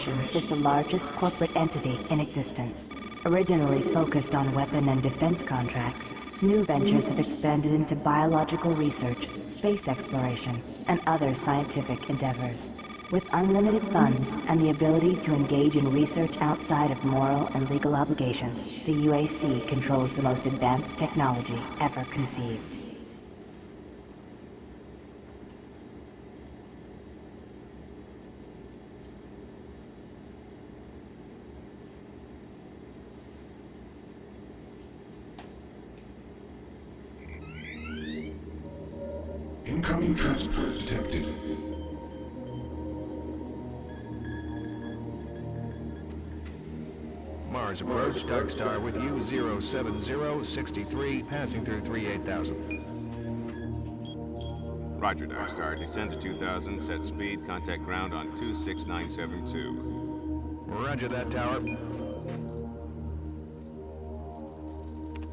Corporation is the largest corporate entity in existence. Originally focused on weapon and defense contracts, new ventures have expanded into biological research, space exploration, and other scientific endeavors. With unlimited funds and the ability to engage in research outside of moral and legal obligations, the UAC controls the most advanced technology ever conceived. Incoming transport detected. Mars approach, Dark Star with you, 07063, passing through 38,000. Roger, Dark Star. Descend to 2000, set speed, contact ground on 26972. Roger that, tower.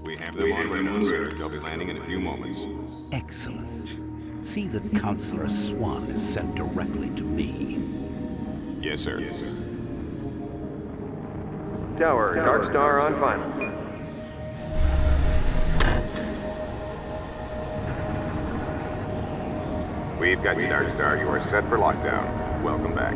We have them on radar, sir. They'll be landing in a few moments. Excellent. See that Counselor Swan is sent directly to me. Yes, sir. Yes, sir. Tower, Dark Star on final. We've got you, Dark Star. You are set for lockdown. Welcome back.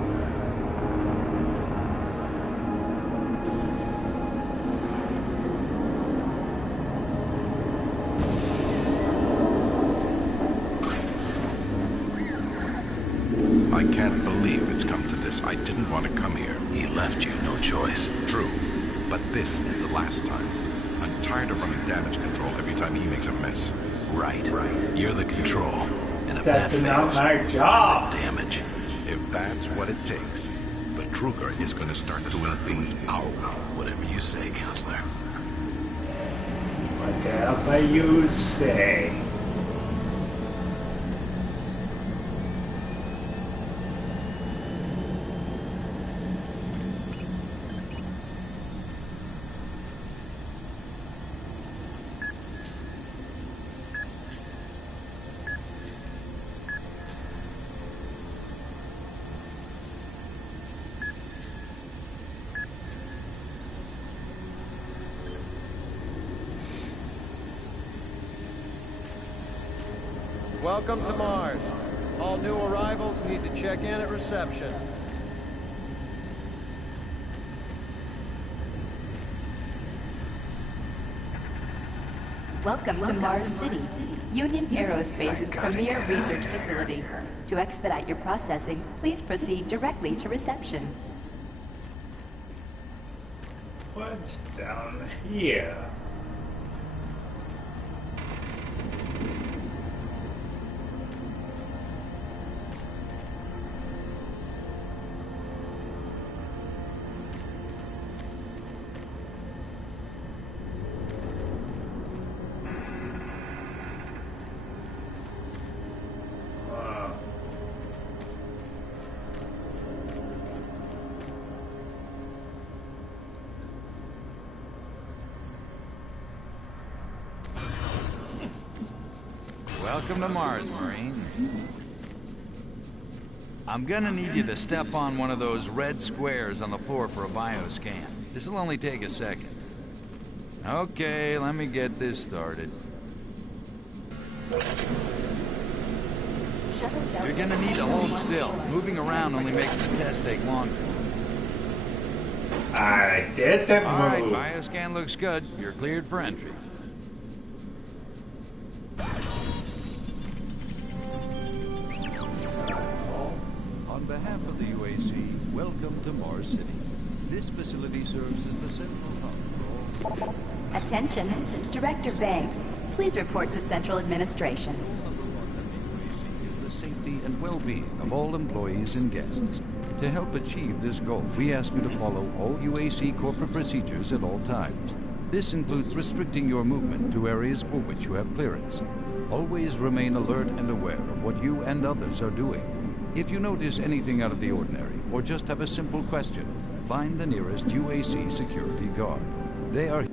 I can't believe it's come to this. I didn't want to come here. He left you no choice. True, but this is the last time. I'm tired of running damage control every time he makes a mess. Right. You're the control. And if That's that not fails, my job. damage. If that's what it takes, the Kruger is going to start doing things our way. Whatever you say, Counselor. Whatever you say. Welcome to Mars. All new arrivals need to check in at reception. Welcome to Mars City, Union Aerospace's premier research facility. To expedite your processing, please proceed directly to reception. What's down here? Welcome to Mars, Marine. I'm gonna need you to step on one of those red squares on the floor for a bioscan. This'll only take a second. Okay, let me get this started. You're gonna need to hold still. Moving around only makes the test take longer. I did the move. All right, bioscan looks good. You're cleared for entry. On behalf of the UAC, welcome to Mars City. This facility serves as the central hub for all... Attention, Director Banks. Please report to Central Administration. Is the safety and well-being of all employees and guests. To help achieve this goal, we ask you to follow all UAC corporate procedures at all times. This includes restricting your movement to areas for which you have clearance. Always remain alert and aware of what you and others are doing. If you notice anything out of the ordinary, or just have a simple question, find the nearest UAC security guard. They are...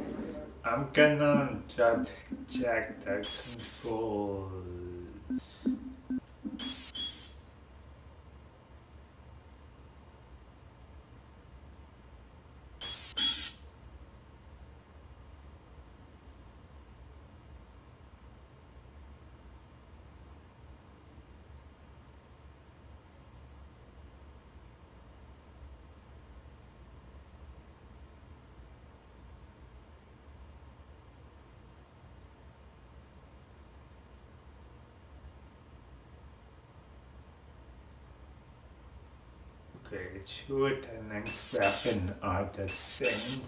I'm gonna just check the controls. Okay, shoot and weapon are the same.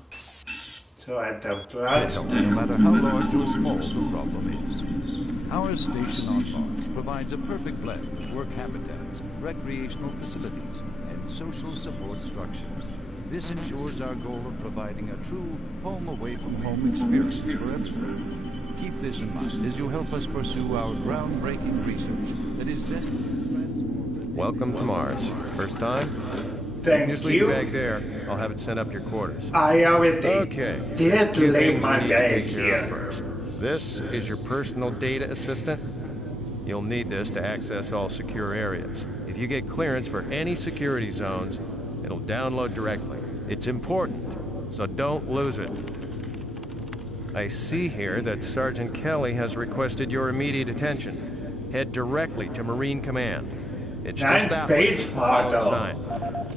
So at the To blast, help, no matter how large or small the problem is. Our station on Mars provides a perfect blend of work habitats, recreational facilities, and social support structures. This ensures our goal of providing a true home-away-from-home experience for everyone. Keep this in mind as you help us pursue our groundbreaking research that is destined to transform... Welcome to Mars. First time? thank Your sleeping you. bag there. I'll have it sent up to your quarters. I already Okay. did Two lay things we my need to bag take care of here. first. This is your personal data assistant. You'll need this to access all secure areas. If you get clearance for any security zones, it'll download directly. It's important, so don't lose it. I see here that Sergeant Kelly has requested your immediate attention. Head directly to Marine Command. It's Nice just that way. base Follow the model. signs.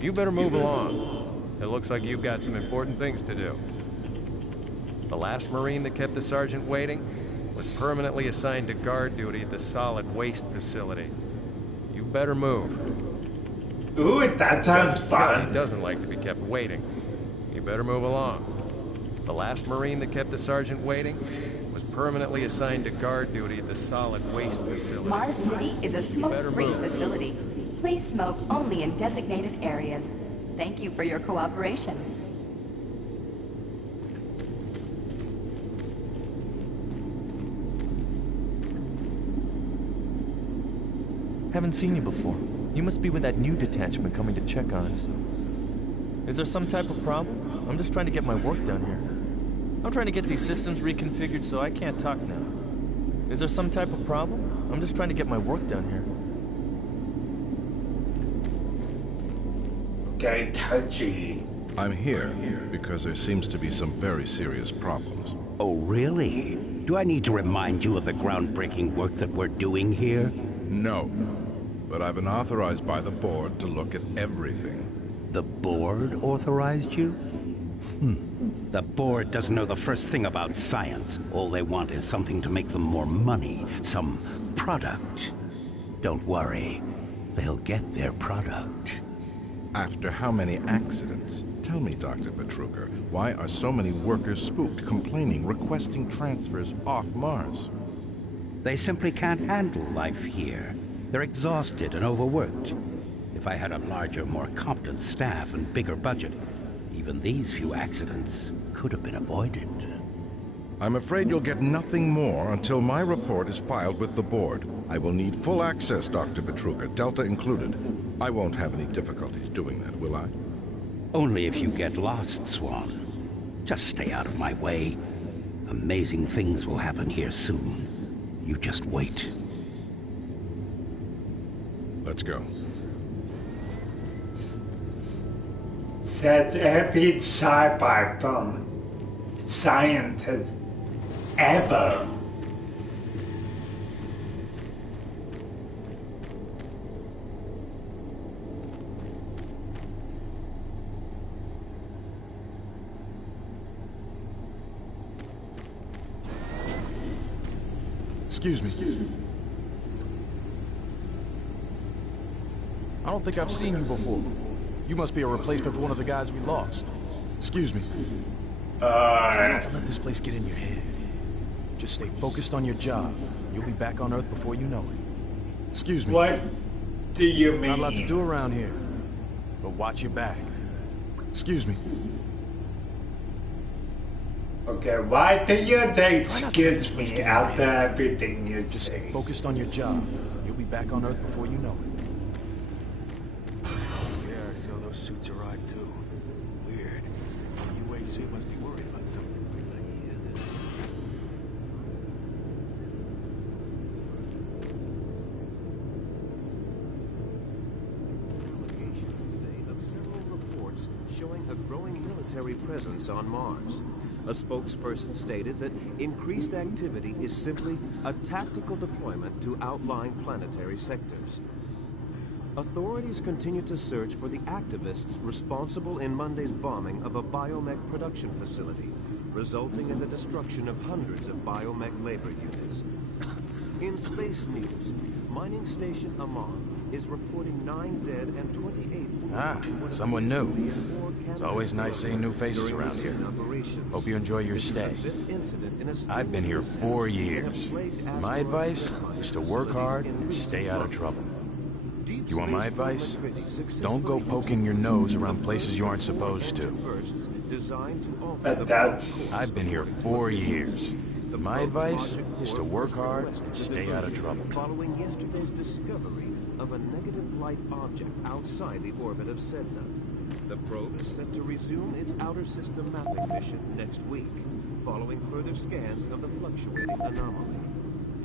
You better move along. It looks like you've got some important things to do. The last Marine that kept the sergeant waiting was permanently assigned to guard duty at the solid waste facility. You better move. Ooh, that sounds He fun. doesn't like to be kept waiting. You better move along. The last Marine that kept the sergeant waiting was permanently assigned to guard duty at the solid waste facility. Mars City is a smoke-free move. facility. Please smoke only in designated areas. Thank you for your cooperation. Haven't seen you before. You must be with that new detachment coming to check on us. Is there some type of problem? I'm just trying to get my work done here. I'm trying to get these systems reconfigured so I can't talk now. Is there some type of problem? I'm just trying to get my work done here. Okay, touchy. I'm here because there seems to be some very serious problems. Oh, really? Do I need to remind you of the groundbreaking work that we're doing here? No, but I've been authorized by the board to look at everything. The board authorized you? The board doesn't know the first thing about science. All they want is something to make them more money, some product. Don't worry, they'll get their product. After how many accidents? Tell me, Dr. Petruger, why are so many workers spooked, complaining, requesting transfers off Mars? They simply can't handle life here. They're exhausted and overworked. If I had a larger, more competent staff and bigger budget, even these few accidents could have been avoided. I'm afraid you'll get nothing more until my report is filed with the board. I will need full access, Dr. Petruger, Delta included. I won't have any difficulties doing that, will I? Only if you get lost, Swan. Just stay out of my way. Amazing things will happen here soon. You just wait. Let's go. That epic sci-fi film scientist ever. Excuse me. I don't think I've seen you before. You must be a replacement for one of the guys we lost. Excuse me. Try not to let this place get in your head. Just stay focused on your job. You'll be back on Earth before you know it. Excuse me. What do you mean? Not a lot to do around here. But watch your back. Excuse me. Okay, why do you take excuse me after everything you just stay focused on your job. You'll be back on Earth before you know it. Yeah, so those suits arrived too. Weird. UAC must be worried about something. Showing a growing military presence on Mars. A spokesperson stated that increased activity is simply a tactical deployment to outlying planetary sectors. Authorities continue to search for the activists responsible in Monday's bombing of a biomech production facility, resulting in the destruction of hundreds of biomech labor units. In space news, mining station Amman is reporting 9 dead and 28 wounded. Someone new. It's always nice seeing new faces around here. Hope you enjoy your stay. I've been here 4 years. My advice is to work hard and stay out of trouble. You want my advice? Don't go poking your nose around places you aren't supposed to. I've been here 4 years. My advice is to work hard and stay out of trouble. Following yesterday's discovery of a negative light object outside the orbit of Sedna. The probe is set to resume its outer system mapping mission next week, following further scans of the fluctuating anomaly.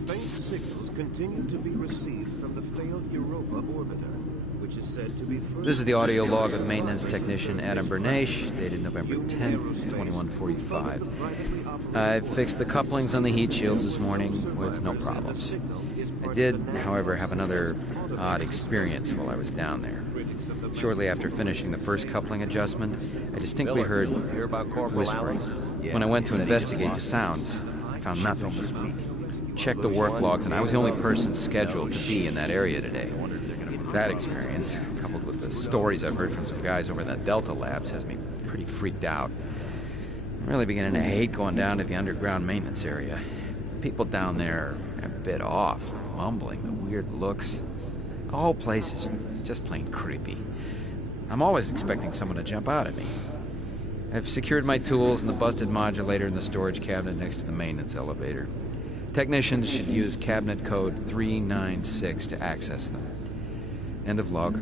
Faint signals continue to be received from the failed Europa orbiter, which is said to be further... This is the audio log of maintenance technician Adam Bernache, dated November 10th, 2145. I fixed the couplings on the heat shields this morning with no problems. I did, however, have another odd experience while I was down there. Shortly after finishing the first coupling adjustment, I distinctly heard whispering. When I went to investigate the sounds, I found nothing. Checked the work logs, and I was the only person scheduled to be in that area today. That experience, coupled with the stories I've heard from some guys over in the Delta labs, has me pretty freaked out. I'm really beginning to hate going down to the underground maintenance area. People down there are a bit off. They're mumbling, the weird looks. The whole place is just plain creepy. I'm always expecting someone to jump out at me. I've secured my tools and the busted modulator in the storage cabinet next to the maintenance elevator. Technicians should use cabinet code 396 to access them. End of log.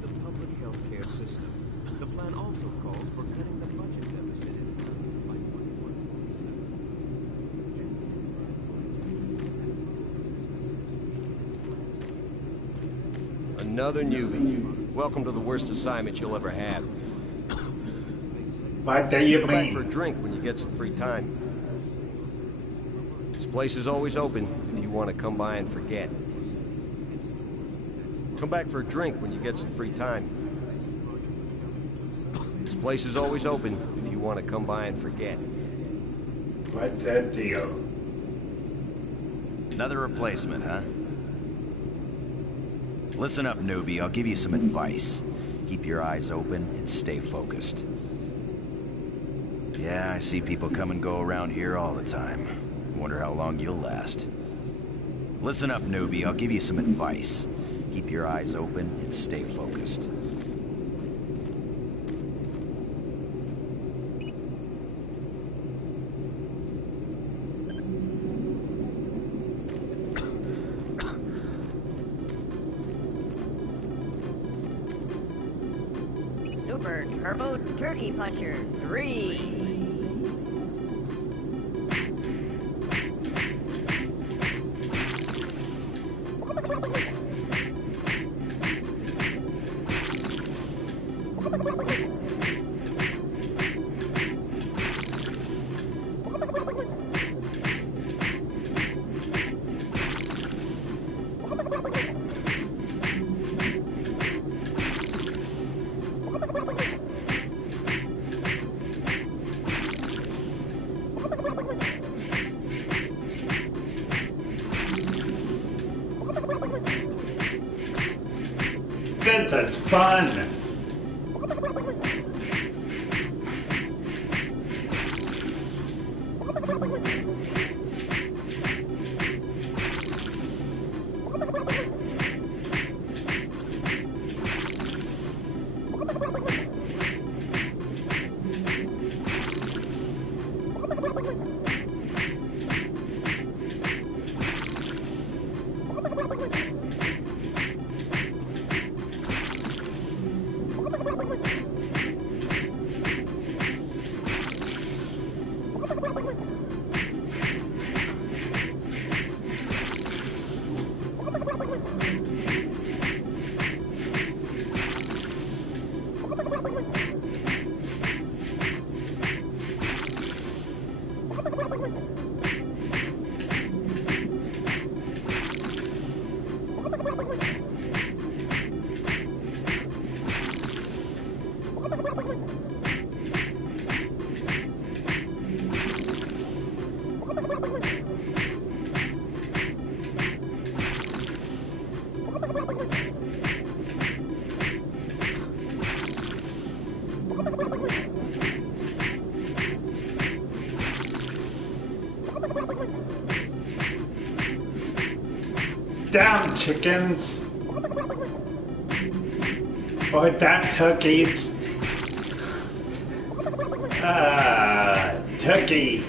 The public health care system. The plan also calls for cutting the budget deficit by 2147. Another newbie. Welcome to the worst assignment you'll ever have. What do you Come back mean? for a drink when you get some free time. This place is always open if you want to come by and forget. Come back for a drink when you get some free time. This place is always open if you want to come by and forget. What's that deal? Another replacement, huh? Listen up, newbie. I'll give you some advice. Keep your eyes open and stay focused. Yeah, I see people come and go around here all the time. Wonder how long you'll last. Listen up, newbie. I'll give you some advice. Keep your eyes open and stay focused. Super Turbo Turkey Puncher 3. This is fun! Damn chickens! Or damn turkeys! Turkey!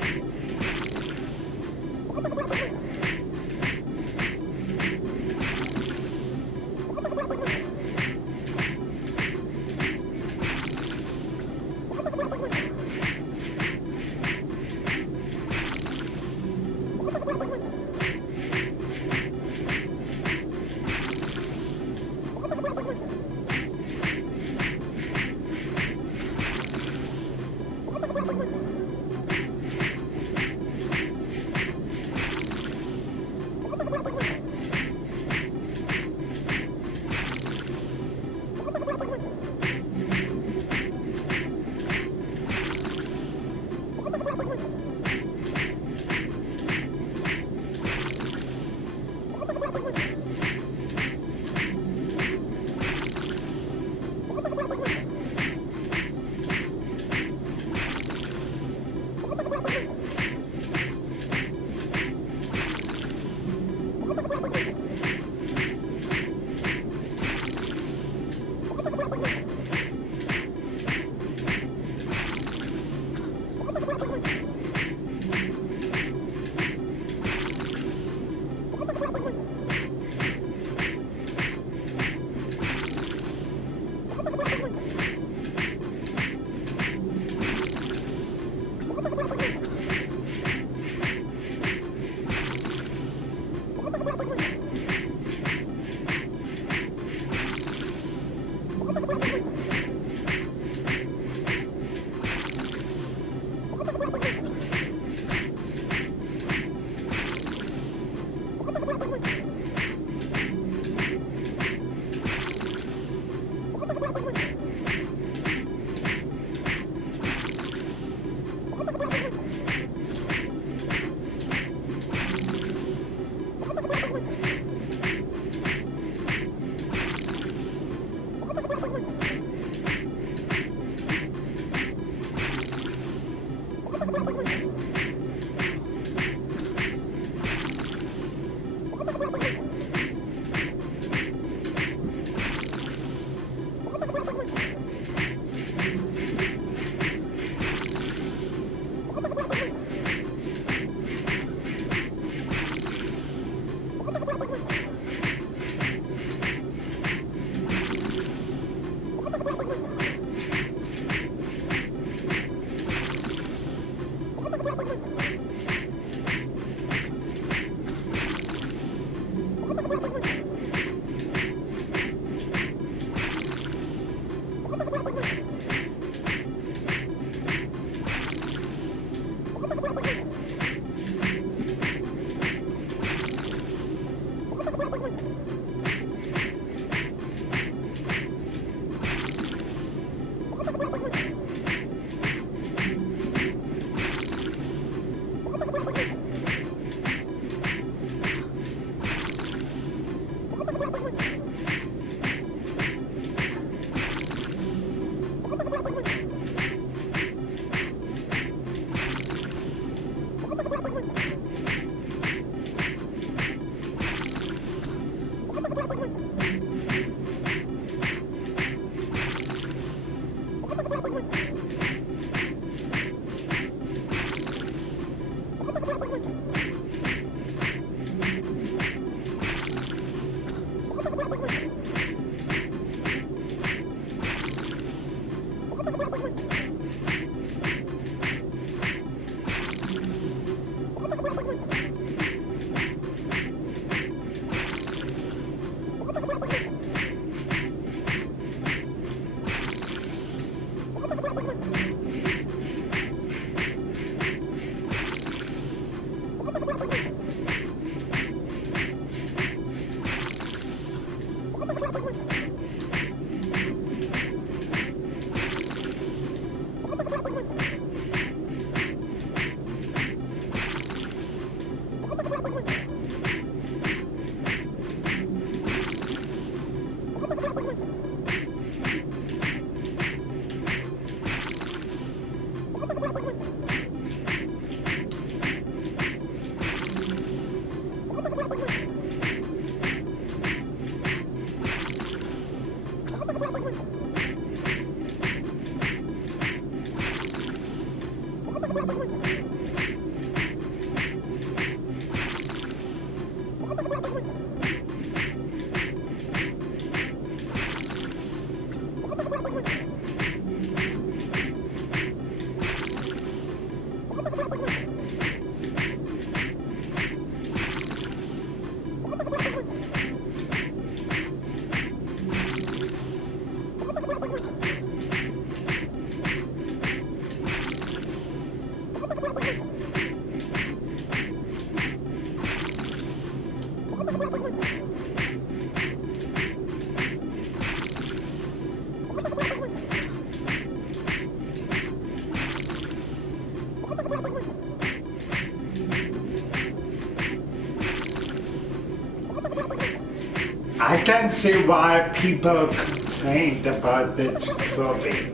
I can see why people complained about this trophy,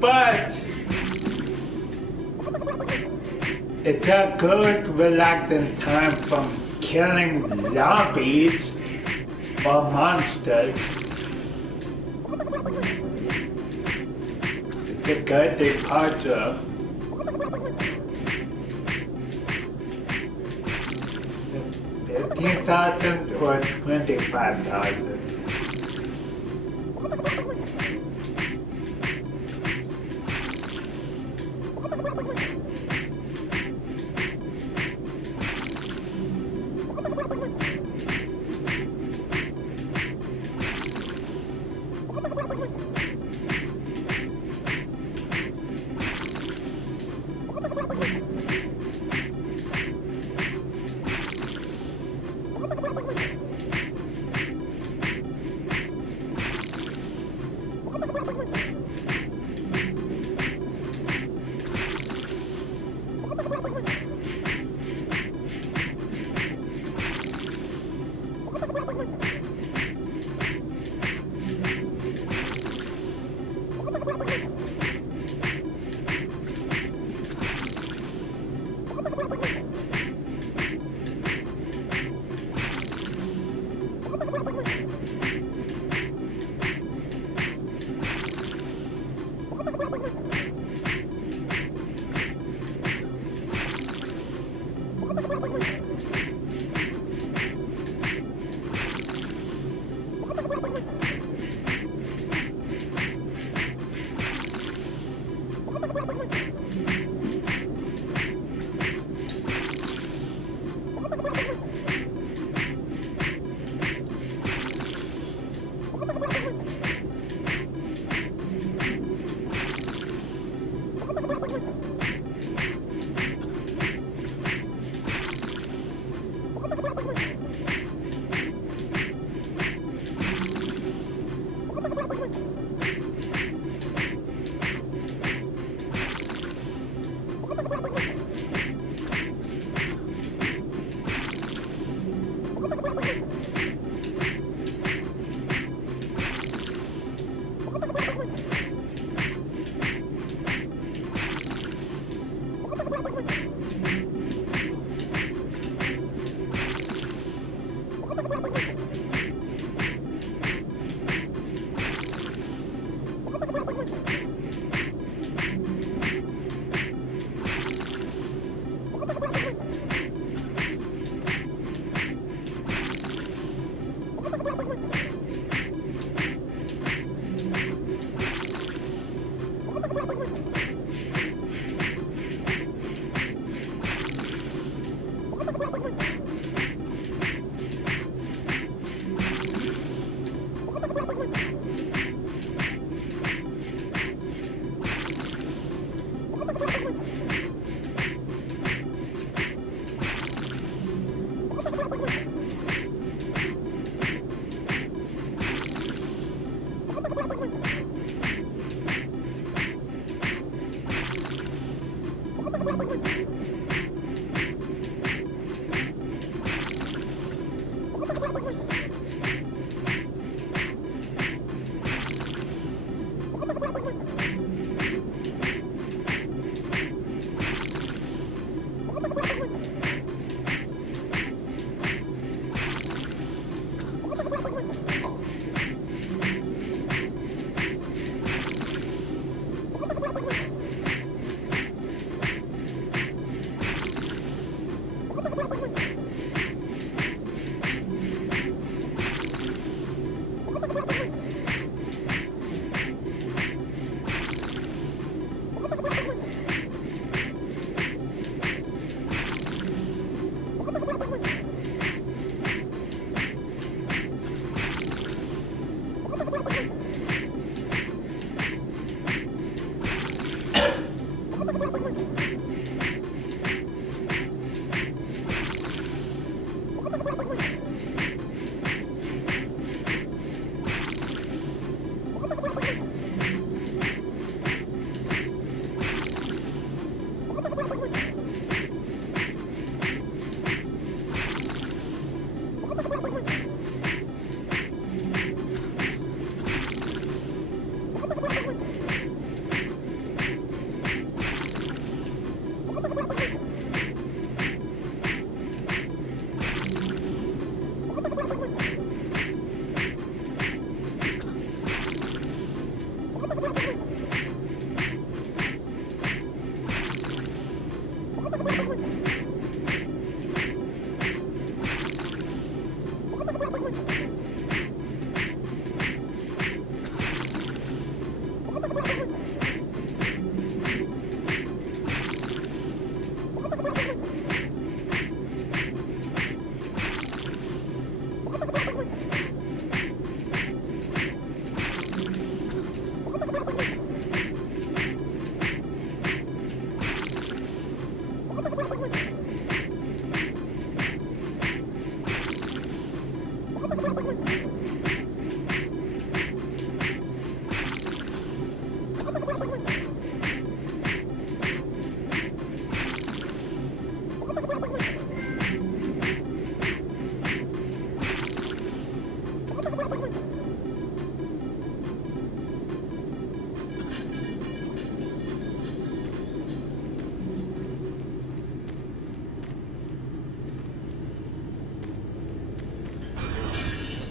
but it's a good relaxing time from killing zombies or monsters. It's a good departure. 15,000 or 25,000.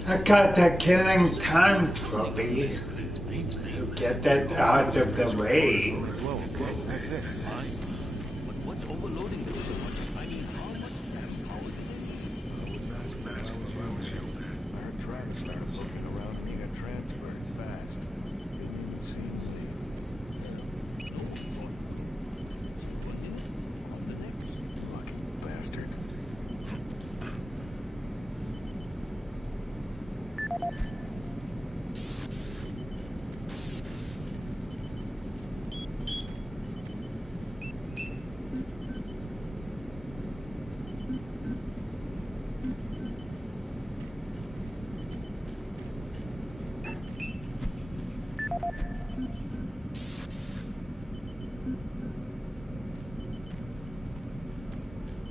I got the killing time trophy. Get that out of the way. That's it. But what's overloading them so much? I mean, how much power? I heard Travis started looking around and he got transferred fast. It seems lucky bastard.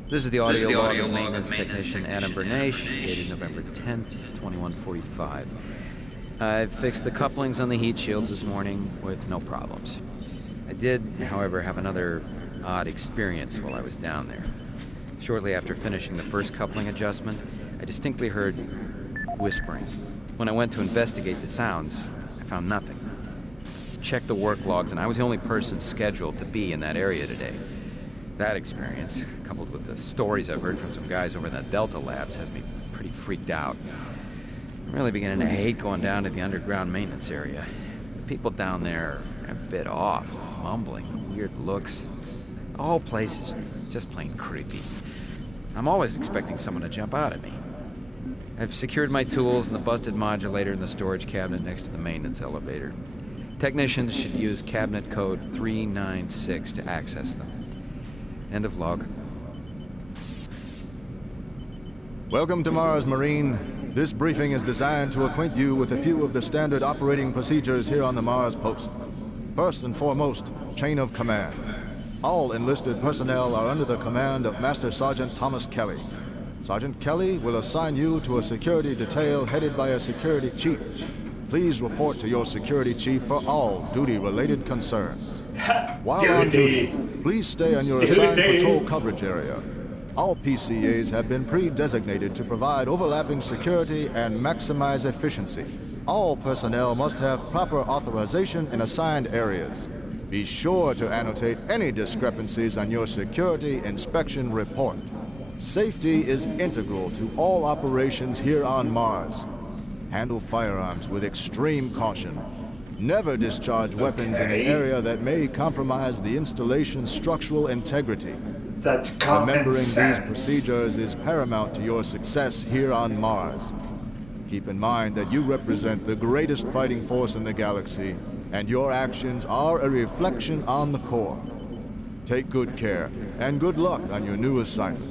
This is the audio log of maintenance technician Adam Bernache, dated November 10th, 2145. I fixed the couplings on the heat shields this morning with no problems. I did, however, have another odd experience while I was down there. Shortly after finishing the first coupling adjustment, I distinctly heard whispering. When I went to investigate the sounds, I found nothing. Checked the work logs, and I was the only person scheduled to be in that area today. That experience, coupled with the stories I've heard from some guys over in the Delta labs, has me pretty freaked out. I'm really beginning to hate going down to the underground maintenance area. The people down there are a bit off, mumbling, weird looks. The whole place is just plain creepy. I'm always expecting someone to jump out at me. I've secured my tools and the busted modulator in the storage cabinet next to the maintenance elevator. Technicians should use cabinet code 396 to access them. End of log. Welcome to Mars, Marine. This briefing is designed to acquaint you with a few of the standard operating procedures here on the Mars post. First and foremost, chain of command. All enlisted personnel are under the command of Master Sergeant Thomas Kelly. Sergeant Kelly will assign you to a security detail headed by a security chief. Please report to your security chief for all duty-related concerns. While on duty, please stay on your assigned patrol coverage area. All PCAs have been pre-designated to provide overlapping security and maximize efficiency. All personnel must have proper authorization in assigned areas. Be sure to annotate any discrepancies on your security inspection report. Safety is integral to all operations here on Mars. Handle firearms with extreme caution. Never discharge weapons in an area that may compromise the installation's structural integrity. That's common Remembering sense. these procedures is paramount to your success here on Mars. Keep in mind that you represent the greatest fighting force in the galaxy, and your actions are a reflection on the Corps. Take good care, and good luck on your new assignment.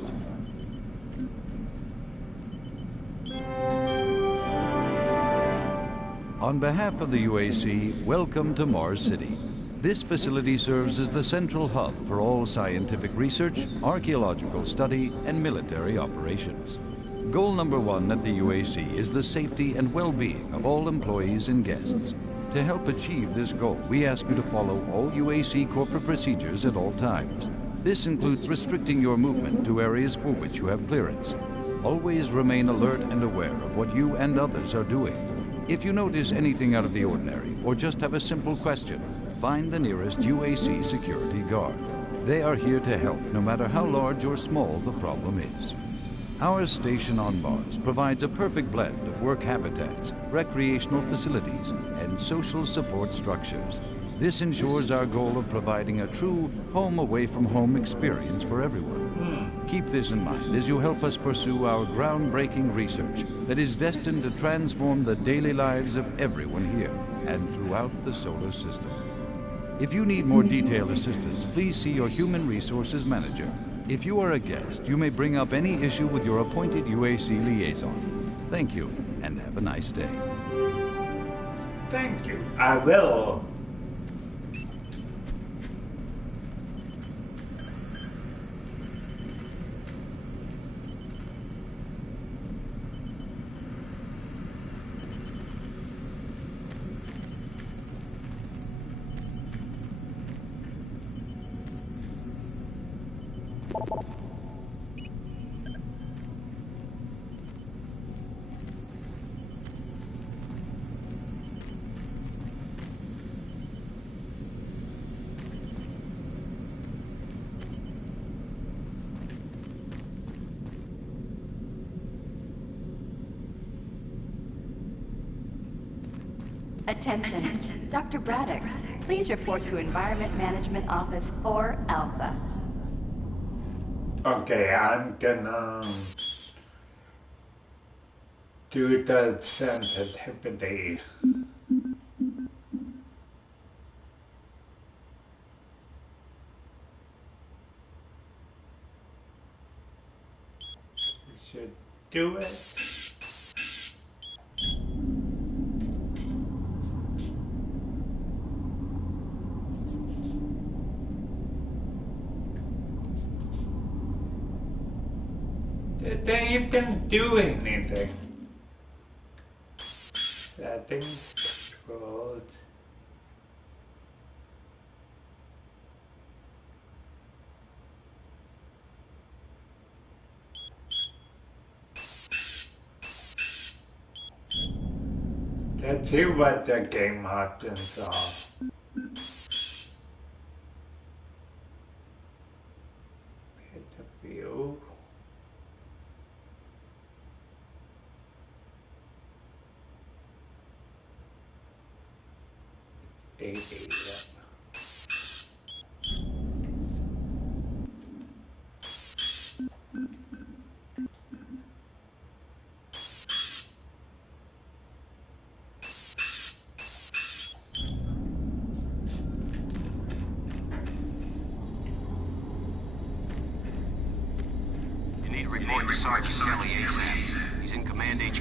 On behalf of the UAC, welcome to Mars City. This facility serves as the central hub for all scientific research, archaeological study, and military operations. Goal number 1 at the UAC is the safety and well-being of all employees and guests. To help achieve this goal, we ask you to follow all UAC corporate procedures at all times. This includes restricting your movement to areas for which you have clearance. Always remain alert and aware of what you and others are doing. If you notice anything out of the ordinary, or just have a simple question, find the nearest UAC security guard. They are here to help, no matter how large or small the problem is. Our station on Mars provides a perfect blend of work habitats, recreational facilities, and social support structures. This ensures our goal of providing a true home-away-from-home experience for everyone. Keep this in mind as you help us pursue our groundbreaking research that is destined to transform the daily lives of everyone here and throughout the solar system. If you need more detailed assistance, please see your Human Resources Manager. If you are a guest, you may bring up any issue with your appointed UAC liaison. Thank you, and have a nice day. Thank you. I will. Attention. Dr. Braddock, please report to Environment Management Office 4 Alpha. Okay, I'm gonna do the sensitivity. Should do it. They even do anything. Settings, controls. Let's see what the game options are. Hit the view. You need to report to Sergeant Kelly ASAP. He's in Command HQ.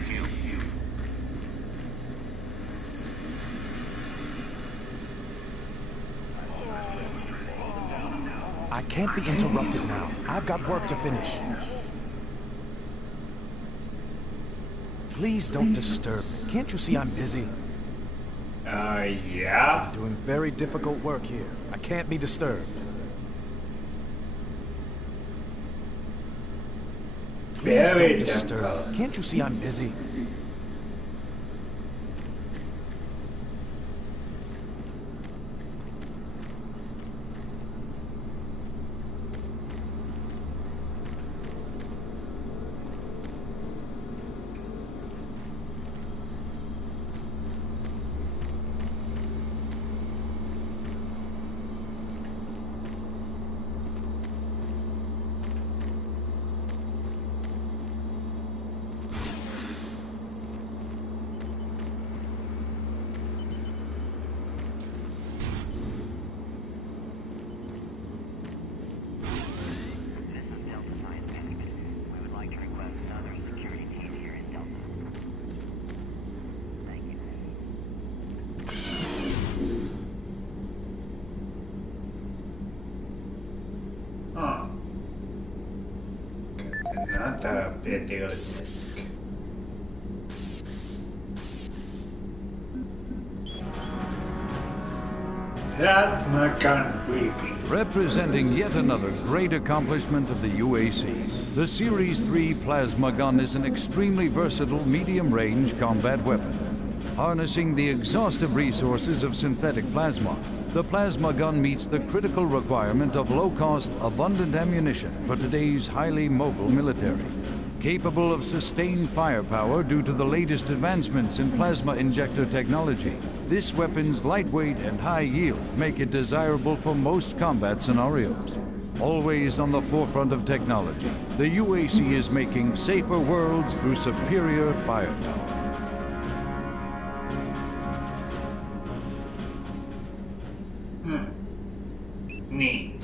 I can't be interrupted now. I've got work to finish. Please don't disturb me. Can't you see I'm busy? Yeah? I'm doing very difficult work here. I can't be disturbed. Please don't disturb. Can't you see I'm busy? Another video. Plasma briefing. Representing yet another great accomplishment of the UAC, the Series 3 plasma gun is an extremely versatile medium-range combat weapon. Harnessing the exhaustive resources of synthetic plasma, the plasma gun meets the critical requirement of low-cost, abundant ammunition for today's highly mobile military. Capable of sustained firepower due to the latest advancements in plasma injector technology, this weapon's lightweight and high yield make it desirable for most combat scenarios. Always on the forefront of technology, the UAC is making safer worlds through superior firepower. Neat.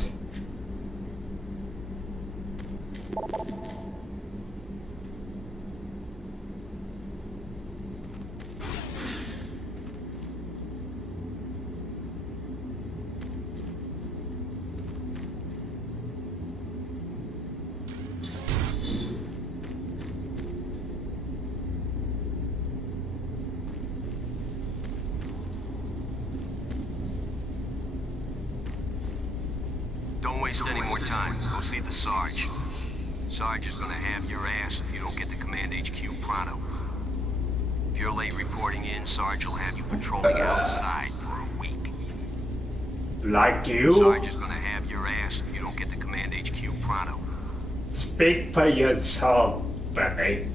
Don't waste any more time. Go see the Sarge. Sarge is gonna have your ass if you don't get to Command HQ pronto. If you're late reporting in, Sarge will have you patrolling outside for a week. Like you? Sarge is gonna have your ass if you don't get to Command HQ pronto. Speak for yourself, buddy.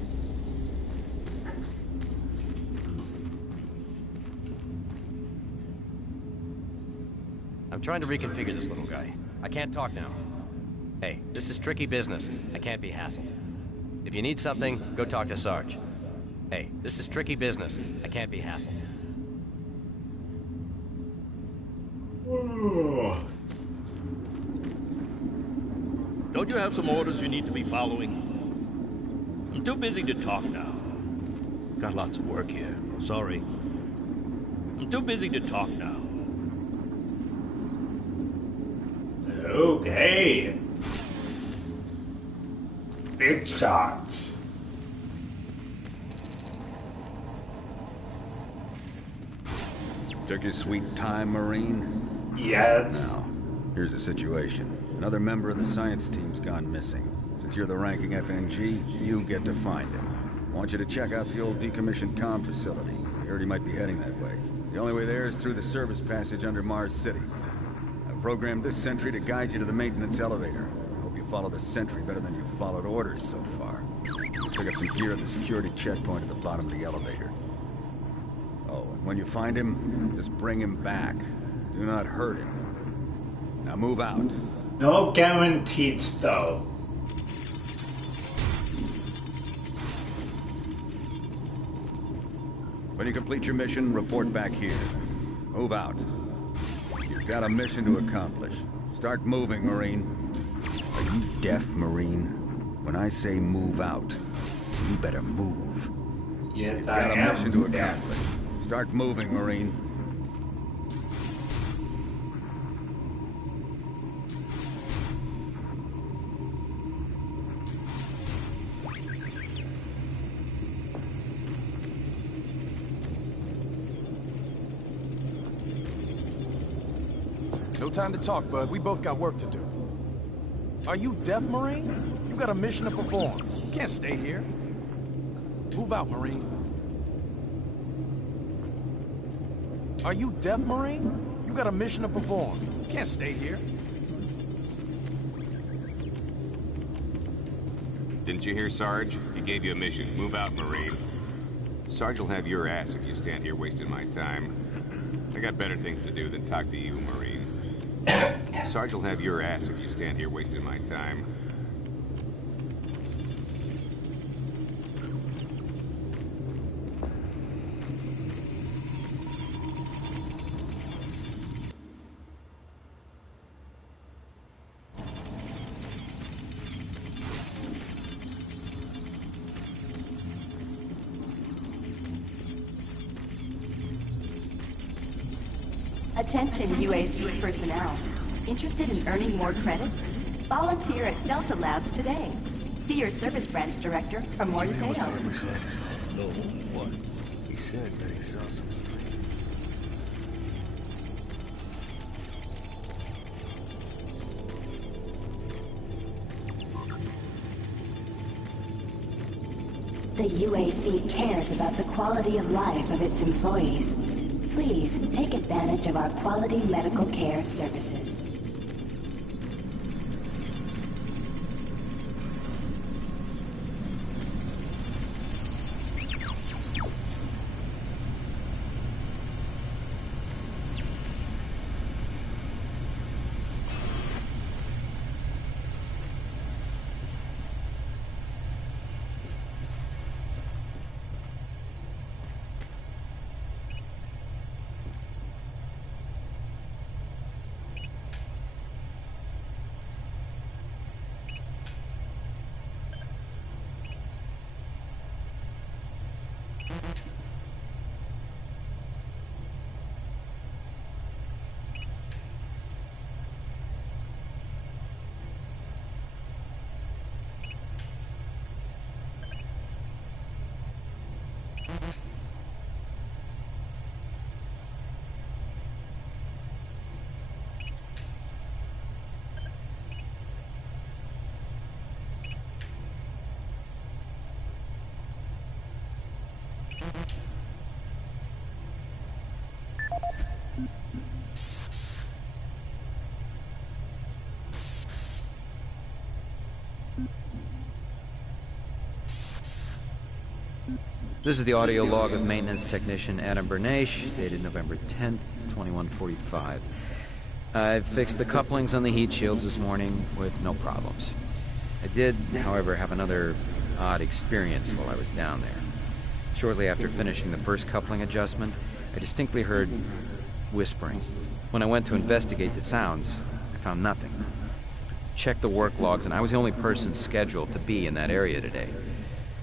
I'm trying to reconfigure this little guy. I can't talk now. Hey, this is tricky business. I can't be hassled. If you need something, go talk to Sarge. Hey, this is tricky business. I can't be hassled. Don't you have some orders you need to be following? I'm too busy to talk now. Got lots of work here. Sorry. I'm too busy to talk now. Okay. Big shots. Took your sweet time, Marine? Yes. Now, here's the situation. Another member of the science team's gone missing. Since you're the ranking FNG, you get to find him. I want you to check out the old decommissioned comm facility. I heard he might be heading that way. The only way there is through the service passage under Mars City. I've programmed this sentry to guide you to the maintenance elevator. I hope you follow the sentry better than you've followed orders so far. Pick up some gear at the security checkpoint at the bottom of the elevator. Oh, and when you find him, just bring him back. Do not hurt him. Now move out. No guarantees, though. When you complete your mission, report back here. Move out. You've got a mission to accomplish. Start moving, Marine. Are you deaf, Marine? When I say move out, you better move. Yes, You've got a mission to deaf. accomplish. Start moving, Marine. No time to talk, bud. We both got work to do. Are you deaf, Marine? You got a mission to perform. You can't stay here. Move out, Marine. Are you deaf, Marine? You got a mission to perform. You can't stay here. Didn't you hear, Sarge? He gave you a mission. Move out, Marine. Sarge will have your ass if you stand here wasting my time. I got better things to do than talk to you, Marine. Sarge will have your ass if you stand here wasting my time. Attention UAC personnel. Interested in earning more credits? Volunteer at Delta Labs today. See your service branch director for more details. No, what? He said that he saw some stuff. The UAC cares about the quality of life of its employees. Please take advantage of our quality medical care services. This is the audio log of maintenance technician Adam Bernache, dated November 10th, 2145. I fixed the couplings on the heat shields this morning with no problems. I did, however, have another odd experience while I was down there. Shortly after finishing the first coupling adjustment, I distinctly heard whispering. When I went to investigate the sounds, I found nothing. Checked the work logs, and I was the only person scheduled to be in that area today.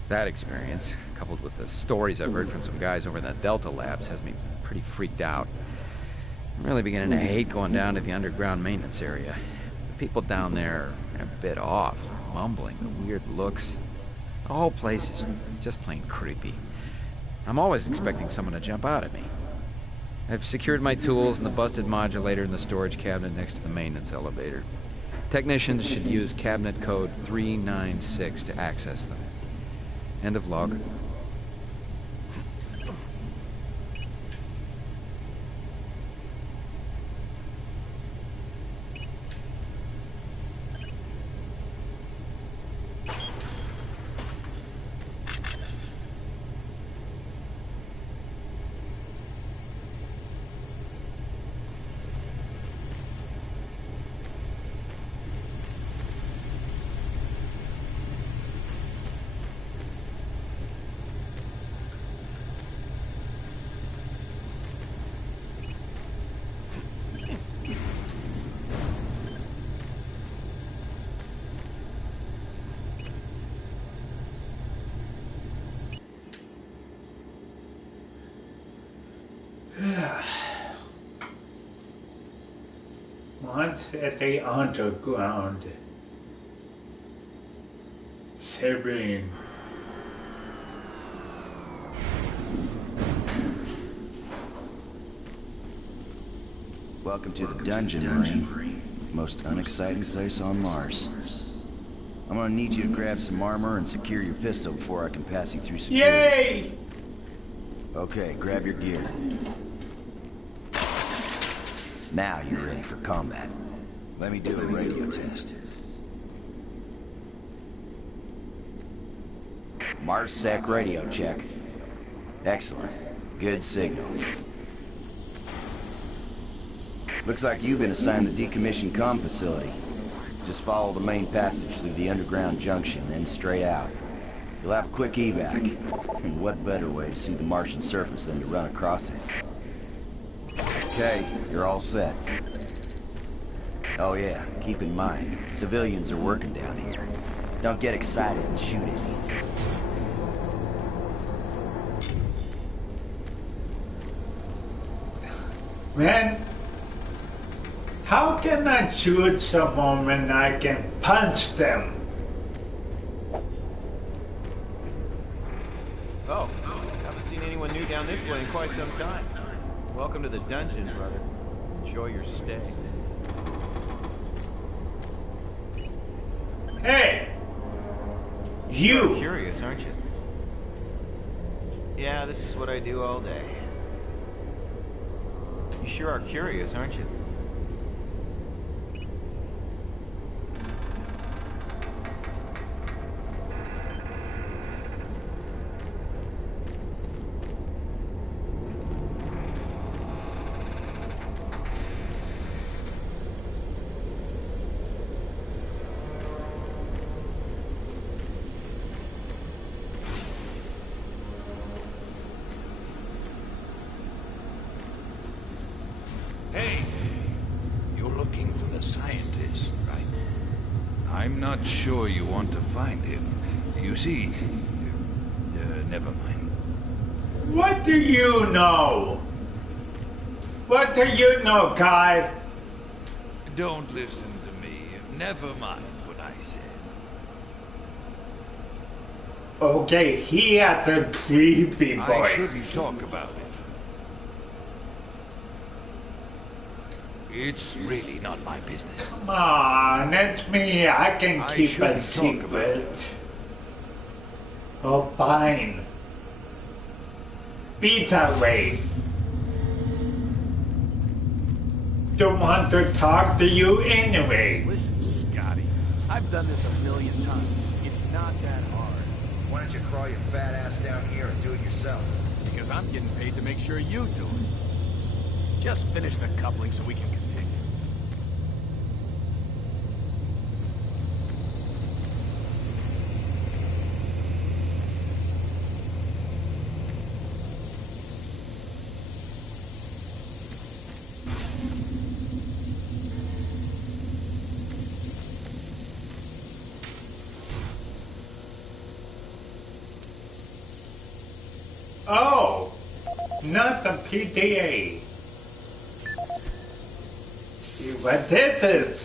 That experience, coupled with the stories I've heard from some guys over in the Delta labs, has me pretty freaked out. I'm really beginning to hate going down to the underground maintenance area. The people down there are a bit off. They're mumbling, the weird looks. The whole place is just plain creepy. I'm always expecting someone to jump out at me. I've secured my tools and the busted modulator in the storage cabinet next to the maintenance elevator. Technicians should use cabinet code 396 to access them. End of log. Once at the underground, Serene. Welcome to the dungeon, Marine. Most unexciting place on Mars. I'm gonna need you to grab some armor and secure your pistol before I can pass you through security. Yay! Okay, grab your gear. Now you're ready for combat. Let me do a radio test. MarsSec radio check. Excellent. Good signal. Looks like you've been assigned the decommissioned comm facility. Just follow the main passage through the underground junction, then straight out. You'll have a quick evac. And what better way to see the Martian surface than to run across it? Okay, you're all set. Oh yeah, keep in mind, civilians are working down here. Don't get excited and shoot at me. Man, how can I shoot someone when I can punch them? anyone new down this way in quite some time. Welcome to the dungeon, brother. Enjoy your stay. Hey! You're curious, aren't you? Yeah, this is what I do all day. You sure are curious, aren't you? I'm not sure you want to find him. You see... never mind. What do you know? What do you know, guy? Don't listen to me. Never mind what I said. Okay, he had a creepy voice. I shouldn't talk about it. It's really not my business. Come on, it's me. I can keep a secret. Oh, fine. Be that way. Don't want to talk to you anyway. Listen, Scotty. I've done this 1,000,000 times. It's not that hard. Why don't you crawl your fat ass down here and do it yourself? Because I'm getting paid to make sure you do it. Just finish the coupling so we can continue. Oh, not the PDA. What is this?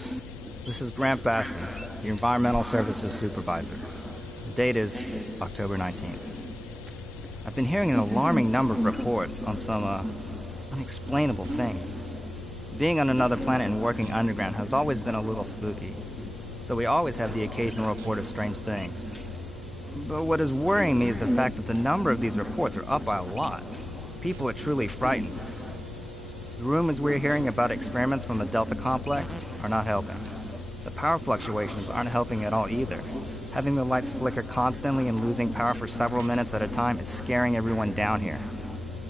This is Grant Baston, the Environmental Services Supervisor. The date is October 19th. I've been hearing an alarming number of reports on some, unexplainable things. Being on another planet and working underground has always been a little spooky, so we always have the occasional report of strange things. But what is worrying me is the fact that the number of these reports are up by a lot. People are truly frightened. The rumors we're hearing about experiments from the Delta Complex are not helping. The power fluctuations aren't helping at all either. Having the lights flicker constantly and losing power for several minutes at a time is scaring everyone down here.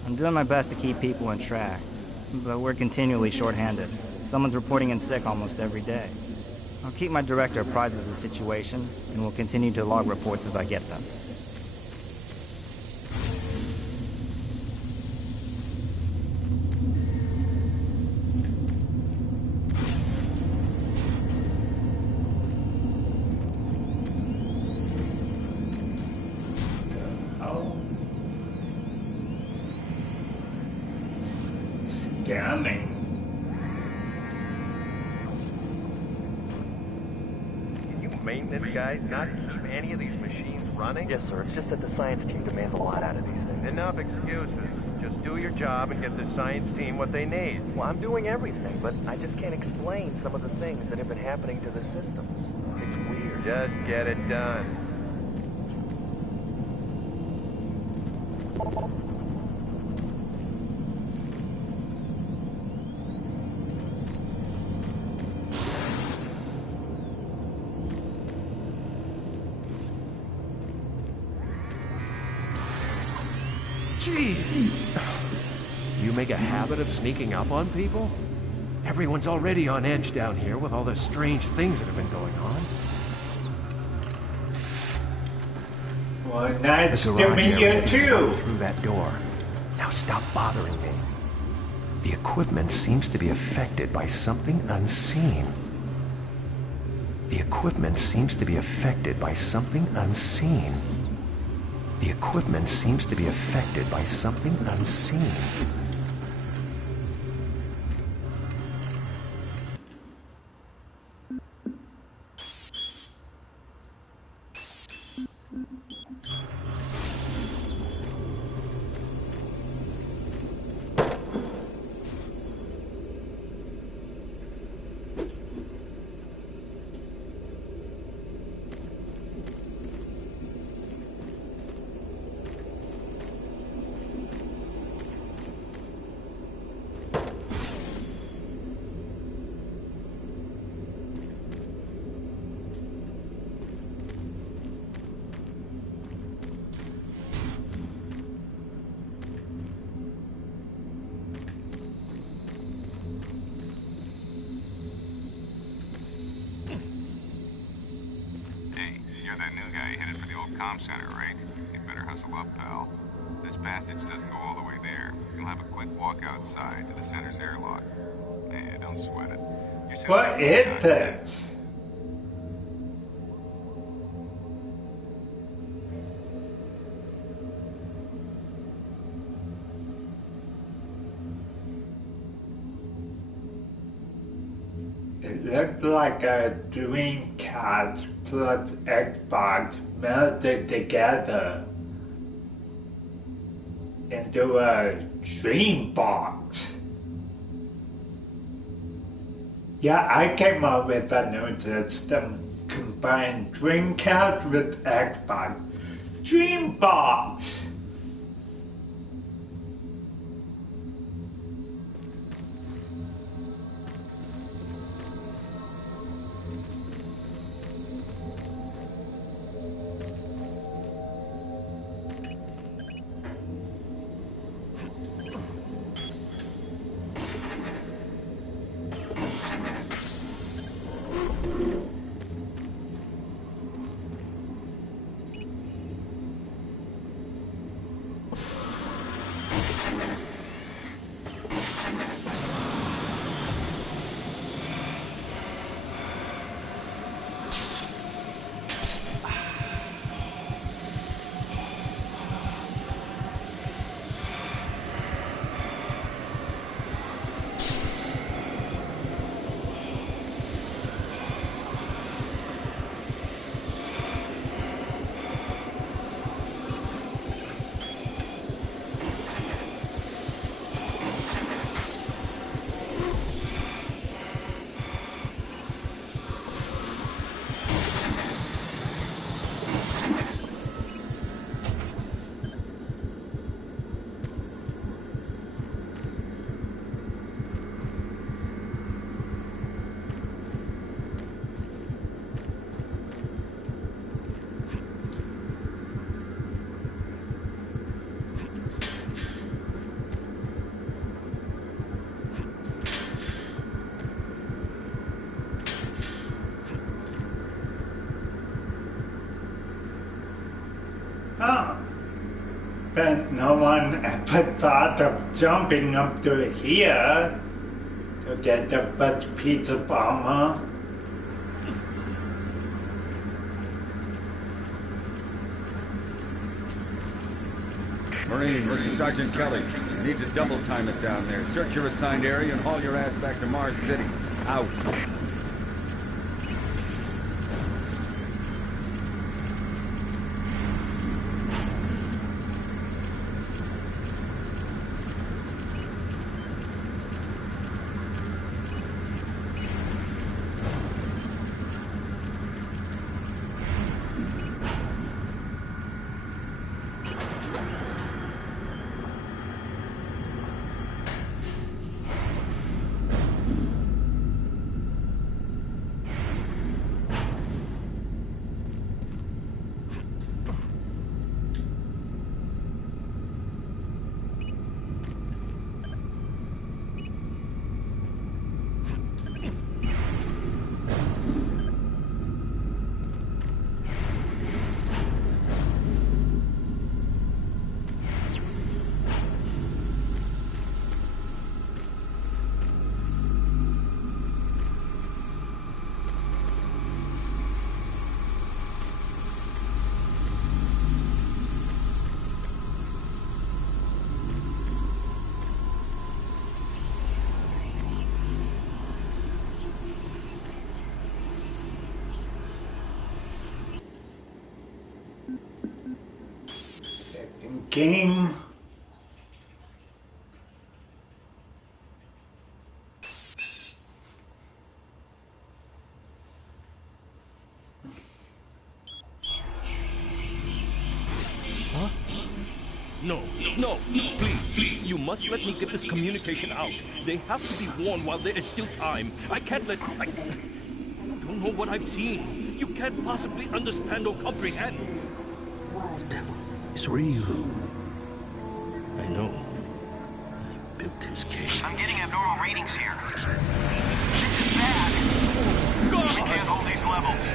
I'm doing my best to keep people on track, but we're continually short-handed. Someone's reporting in sick almost every day. I'll keep my director apprised of the situation, and will continue to log reports as I get them. Scanning. Maintenance guys not keep any of these machines running? Yes, sir. It's just that the science team demands a lot out of these things. Enough excuses. Just do your job and get the science team what they need. Well, I'm doing everything, but I just can't explain some of the things that have been happening to the systems. It's weird. Just get it done. Jeez. Do you make a habit of sneaking up on people? Everyone's already on edge down here with all the strange things that have been going on. Well, nice the to garage meet area you is too. right through that door. Now stop bothering me. The equipment seems to be affected by something unseen. The equipment seems to be affected by something unseen. The equipment seems to be affected by something unseen. guy headed for the old comm center, right? You better hustle up, pal. This passage doesn't go all the way there. You'll have a quick walk outside to the center's airlock. Yeah, don't sweat it. What is it? It looks like a Dreamcast plus Xbox melted together into a dream box. Yeah, I came up with a new system. Combine Dreamcast with Xbox. Dreambox! But no one ever thought of jumping up to here to get the first piece of armor. Marine, this is Sergeant Kelly. You need to double time it down there. Search your assigned area and haul your ass back to Mars City. Out. Game. Huh? No, please. You must let me get this communication out. They have to be warned while there is still time. I can't let... You don't know what I've seen. You can't possibly understand or comprehend. The devil is real. I know. I built his cage. I'm getting abnormal readings here. This is bad. God! I can't hold these levels.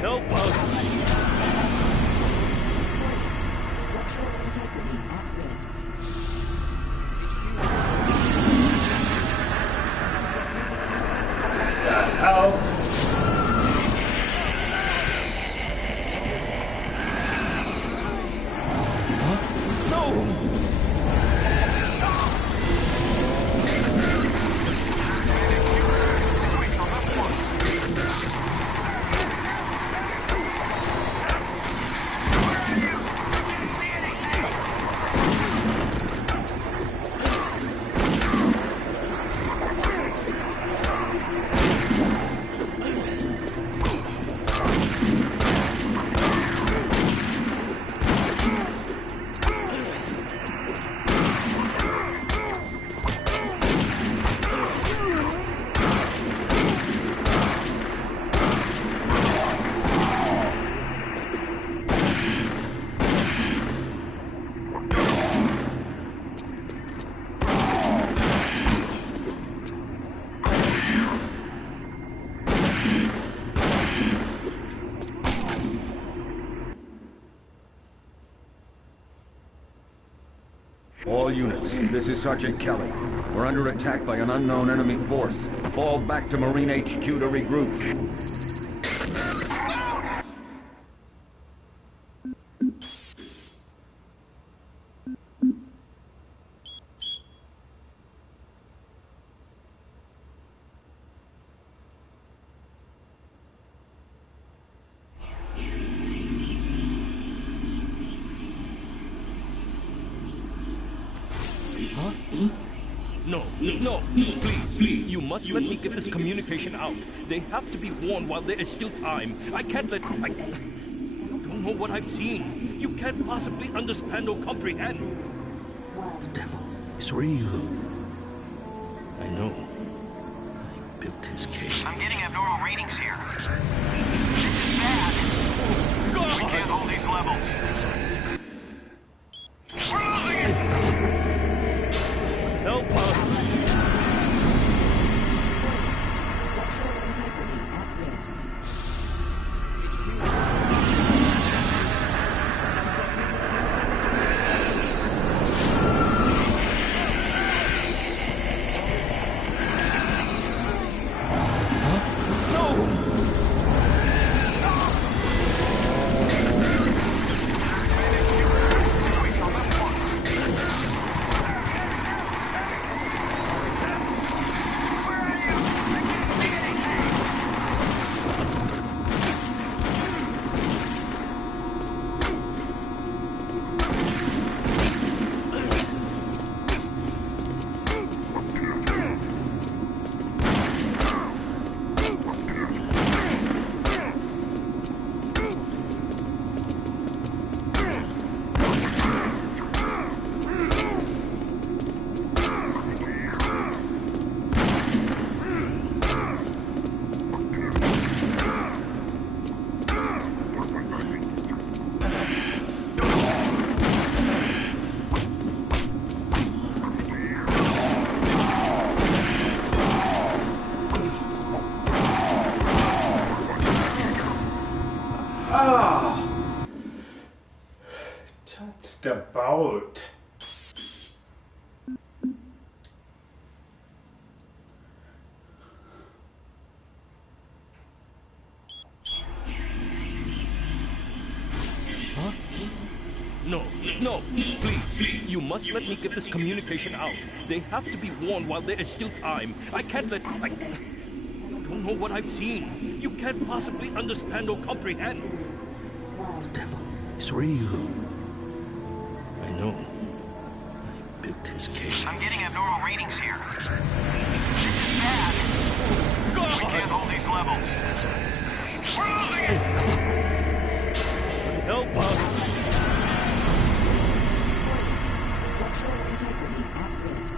Help us! Structural integrity at risk. Help! All units, this is Sergeant Kelly. We're under attack by an unknown enemy force. Fall back to Marine HQ to regroup. No, please. You must let me get this communication out. They have to be warned while there is still time. I can't let... You don't know what I've seen. You can't possibly understand or comprehend. The devil is real. I know. I built his cage. I'm getting abnormal readings here. This is bad. God! We can't hold these levels. We're losing it! Help us! Structural integrity at risk. No! Touch the boat. No, please. You must let me get this communication out. They have to be warned while there is still time. I can't let... You don't know what I've seen. You can't possibly understand or comprehend. The devil is real. I know. I built his cage. I'm getting abnormal readings here. This is bad. God! We can't hold these levels. We're losing it! Help us! Structural integrity at risk.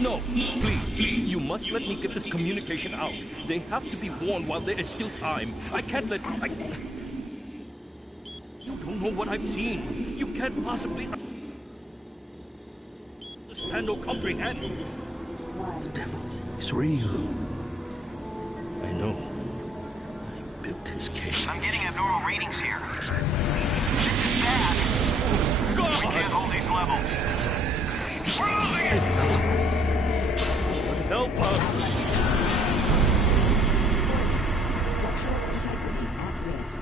No, please. You must let me get this communication out. They have to be warned while there is still time. I can't let... You don't know what I've seen. You can't possibly... understand or comprehend. The devil is real. I know. I built his cage. I'm getting abnormal readings here. This is bad. God! We can't hold these levels. We're losing it! Help us! Structural integrity at risk.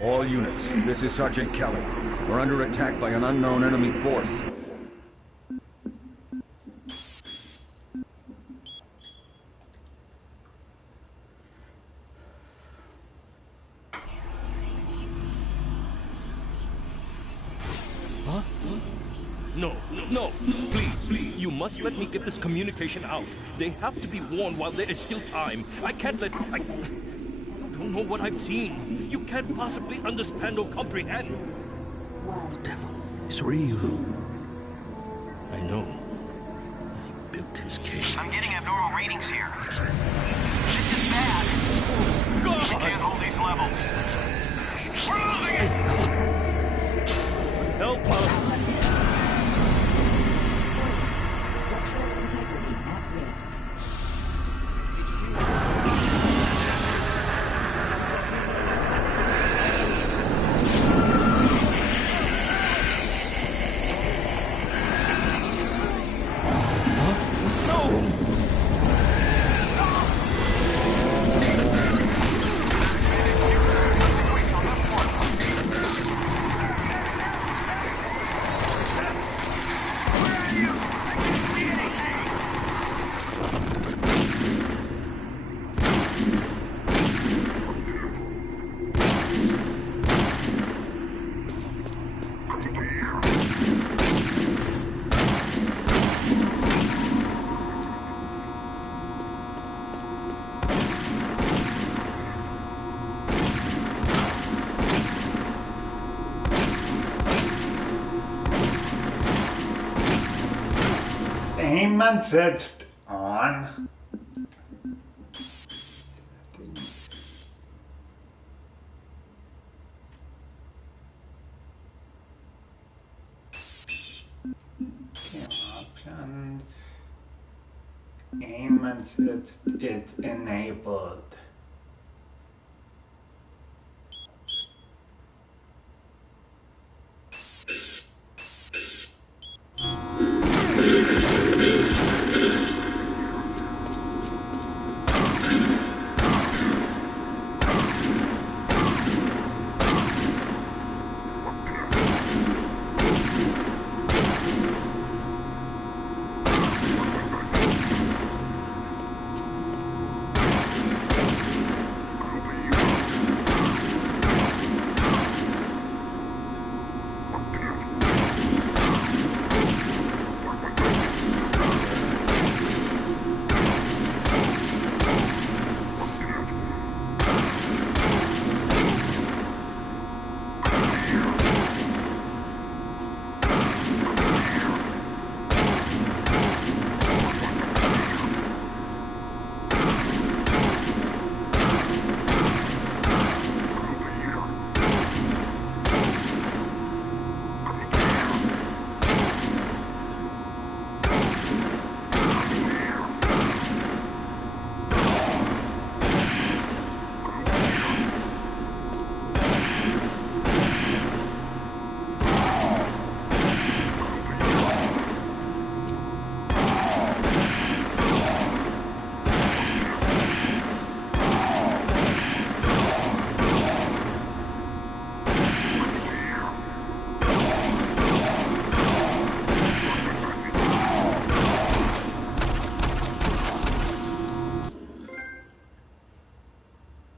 All units, this is Sergeant Kelly. We're under attack by an unknown enemy force. Huh? No, please. You must let me get this communication out. They have to be warned while there is still time. I can't let... You don't know what I've seen. You can't possibly understand or comprehend. The devil is real. I know. I built his cage. I'm getting abnormal readings here. This is bad. God! We can't hold these levels. We're losing it! Help us! Structural integrity at risk. Aim setzt on. once it's enabled.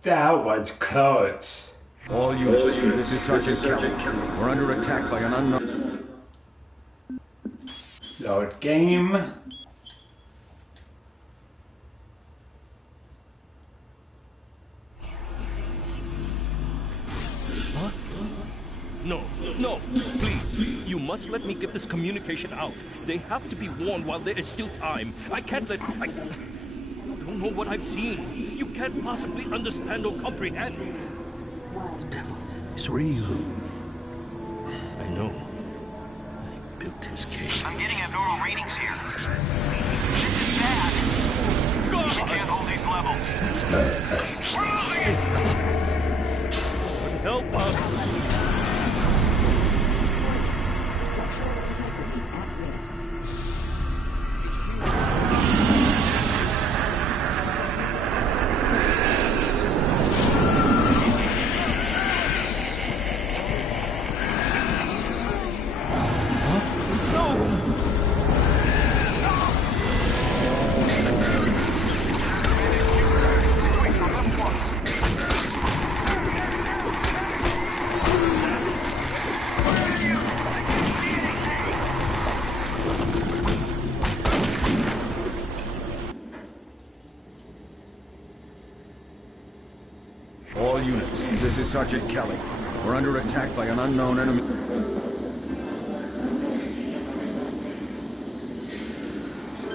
That was close. All units, this is Sergeant Kelly. We're under attack by an unknown... Load game. Huh? No, no, please. You must let me get this communication out. They have to be warned while there is still time. I can't let... You don't know what I've seen. You can't possibly understand or comprehend. The devil is real. I know. I built his cage. I'm getting abnormal readings here. This is bad. God! We can't hold these levels. We're losing it! Help us! Structural integrity at risk. All units, this is Sergeant Kelly. We're under attack by an unknown enemy.